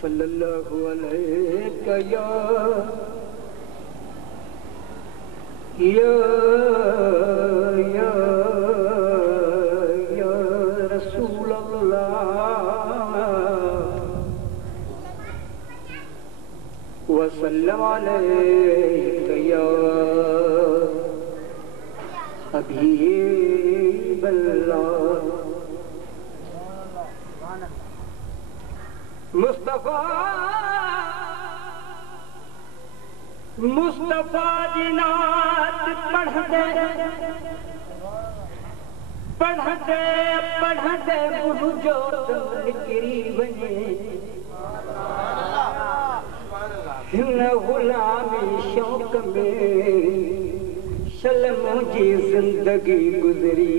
सल्लल्लाहु अलैहि या रसूल अल्लाह वसल्लम अलैका या हबीब अल्लाह। मुस्तफा मुस्तफा जी नात पढ़ते पढ़ते पढ़ते मुझो निकरी वञे हिन गुलामी शौक़ में शलम जी जिंदगी गुज़री।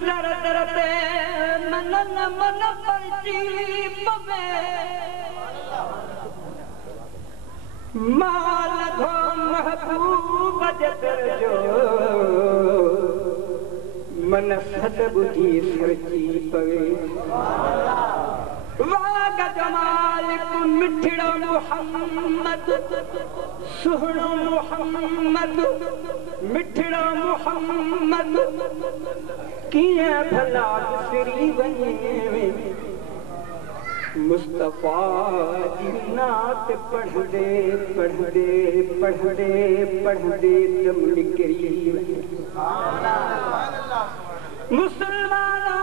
दर दर ते मन मन परची पवे माल धो महबूब जतर जो मन सद बुधी सरची पवे। वाग जमाल को मिठड़ा मुहम्मद सुहणो मुहम्मद मिठड़ा मुहम्मद किया भला बिसरी वञे। मुस्तफा जी नात पढ़दे पढ़दे पढ़दे पढ़दे दम निकरी वञे। मुसलमानों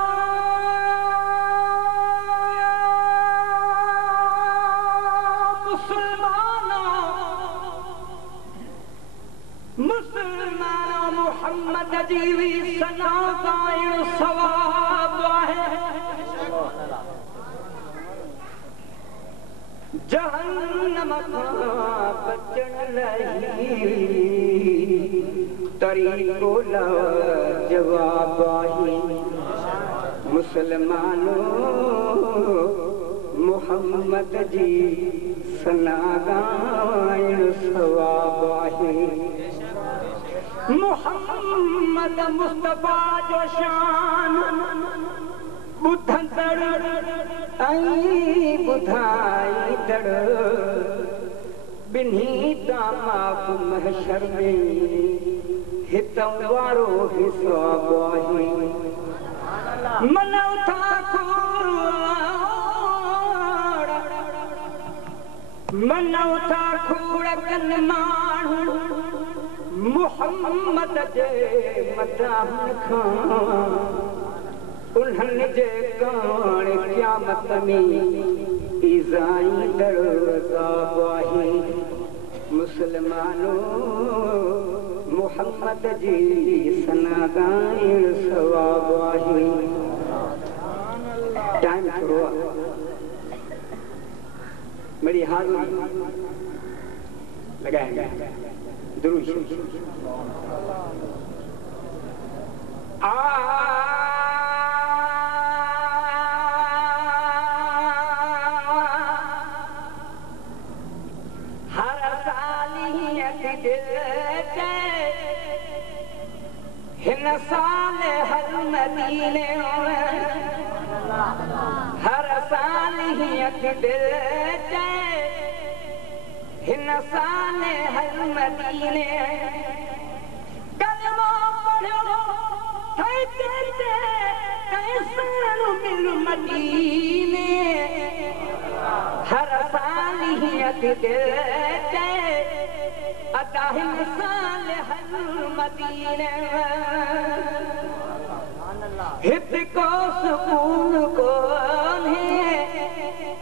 मुसलमानों मुहम्मद जीवी सना गायण सवाब है। जहन्नम खां बचण लही तरीक़ो लाजवाब आहे। मुसलमानों मुहम्मद जी सना गायण सवाब आहे। मुहम्मद मुस्तफा जो शान ॿुधंदड़ ऐं ॿुधाईंदड़ ॿिन्ही तामाक महशर में हितों वारो हिसाब आहे। मनौथा खोड़ कन माण्हू मुहम्मद जे मदाह खां उन्हनि जे काण क़यामत में ईज़ाईंदड़ अज़ाब आहे। मुसलमानों मुहम्मद जी सना गायण सवाब आहे। टाइम थोड़ो आहे मेरी हाज़िरी लगाएंगे दुरूद हर साल हिन साल हर मदीने हर साल हिन साल हर मदीने कलमो पढ़ो कैसन मिल मदीने हर साल अदा हिन साल हर मदीने हित को सुकून कोन्हे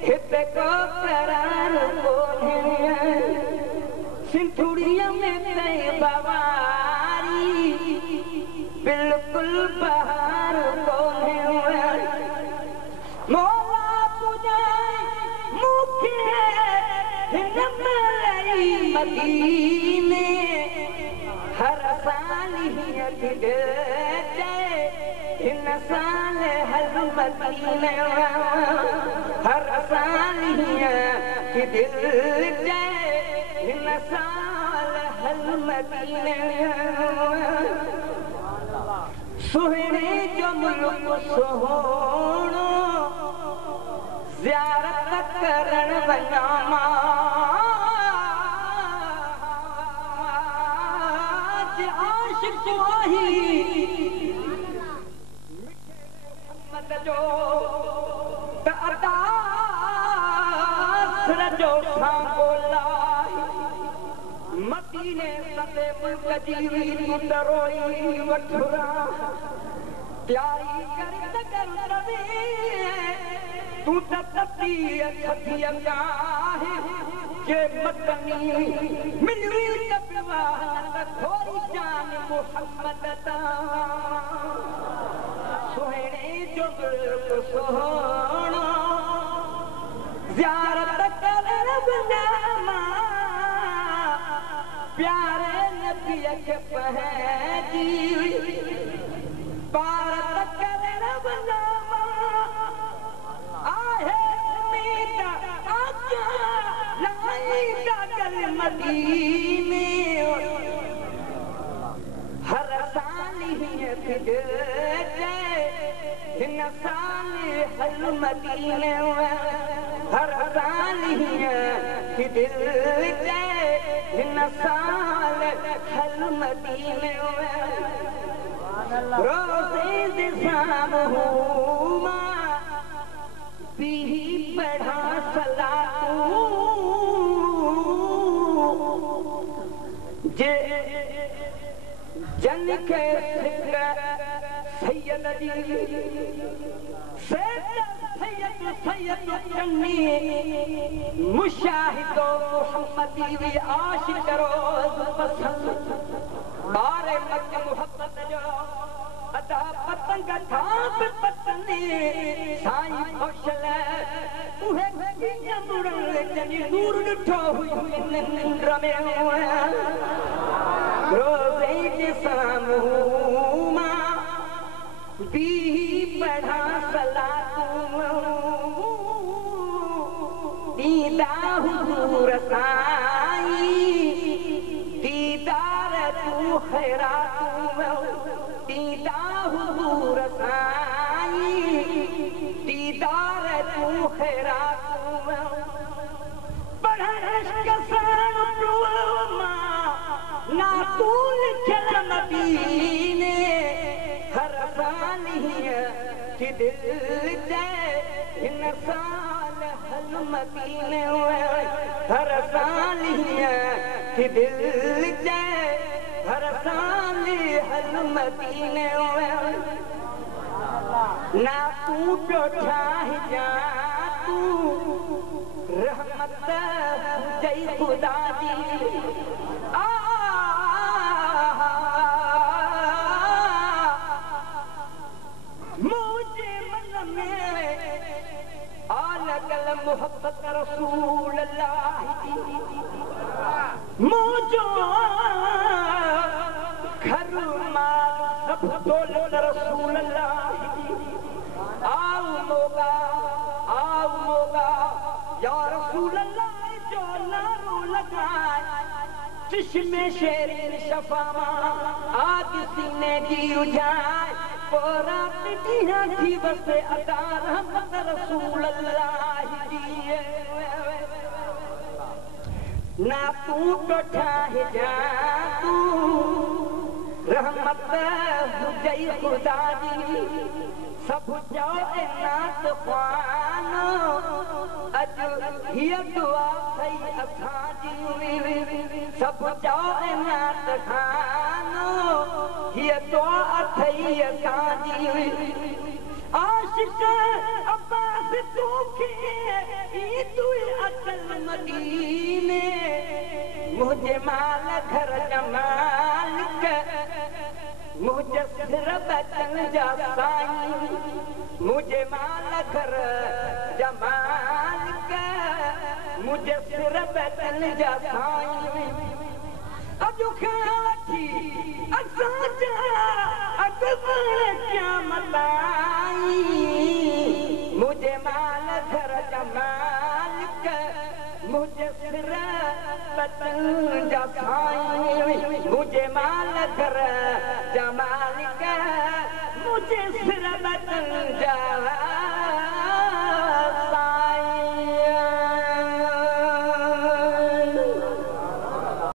हित को करार कोन्हे सिंथुड़िया में तय बवारी बिल्कुल बहार कोन्हे मौला पुजाए मुखे हिन मलई मदीने हर साल हिन साल मदीने हर साल कि दिल जाए हिन साल हल मदीने सुहिणे जो मुल्क सुहोणो ज़ियारत करण वञा मां आशिक़ आही मिठे मोहम्मद जो त अदा सिर जो सांगो लाही मदीने सते मुल्क जी तूं त रोई वठुरा प्यारी कर रवे तूं त तपी छतीअ काहे जे मदनी मिलवी त पिवाह खोरी जान मुहम्मद ता सुहिणे जो मुल्क सुहोणो ज़ियारत करण वञा मां प्यारे नबीअ खे पंहिंजी भारत करण वञा आहे उम्मीद आजा लाई डागल मदीने हर साल फिदे हिन साल हल मदीने हर साल फिदे हिन साल हल मदीने रोज़े दिसाम हुमा भी पढ़ा सलातू जे जन के सिक सैयद जी सैयद चन्नी मुशाहिदो मुहम्मदी वी आशिक़ रोज़ पसंद बारे मक मोहब्बत जो अदा पतंग थाप पतने साईं खोशल उहे कीअं मुड़न जनी नूर ॾिठो हुई निंद्र में रोज़े जे साम्हूं मां भी पढ़ा सलातूं ॾींदा हुज़ूर साईं दीदार तूं ख़ैरातूं दीदा हुज़ूर साईं दीदार तूं ख़ैरातूं पढ़ण इश्क़ सां मां ना तूं लिखियल मदीने हर साल कि दिल जाए हिन साल हल मदीने हर साल कि दिल जाए हर साल हल मदीने ना तूं पियो ठाहिजां तूं रहमत जई ख़ुदा जी मुझे मन में आलगल मोहब्बत रसूल अल्लाह मुझो घर माल सब दौलत रसूल अल्लाह आओ मोगा या रसूल अल्लाह जो नारो लगाए चश्मे शेरीन शफामा आग सीने जी उजाए रात ॾींहं थी बसे अदा रहमत रसूल अल्लाह जी ना तूं तो ठाहिजां तूं रहमत हुजई ख़ुदा जी सब चओ ए नात ख़्वानो अॼु हीअ दुआ थई असांजी सब चओ ए नात ख़्वानो हीअ दुआ थई असांजी आशिक़ अब्बास तोखे ई तूं अकल मदीने मुझे माल घर जमालिक मुझे सिर बचन जा साईं मुझे माल घर जमालिक मुझे सिर बचन जा साईं अॼु खां वठी असां जा अॻु क़यामत ताईं माल घर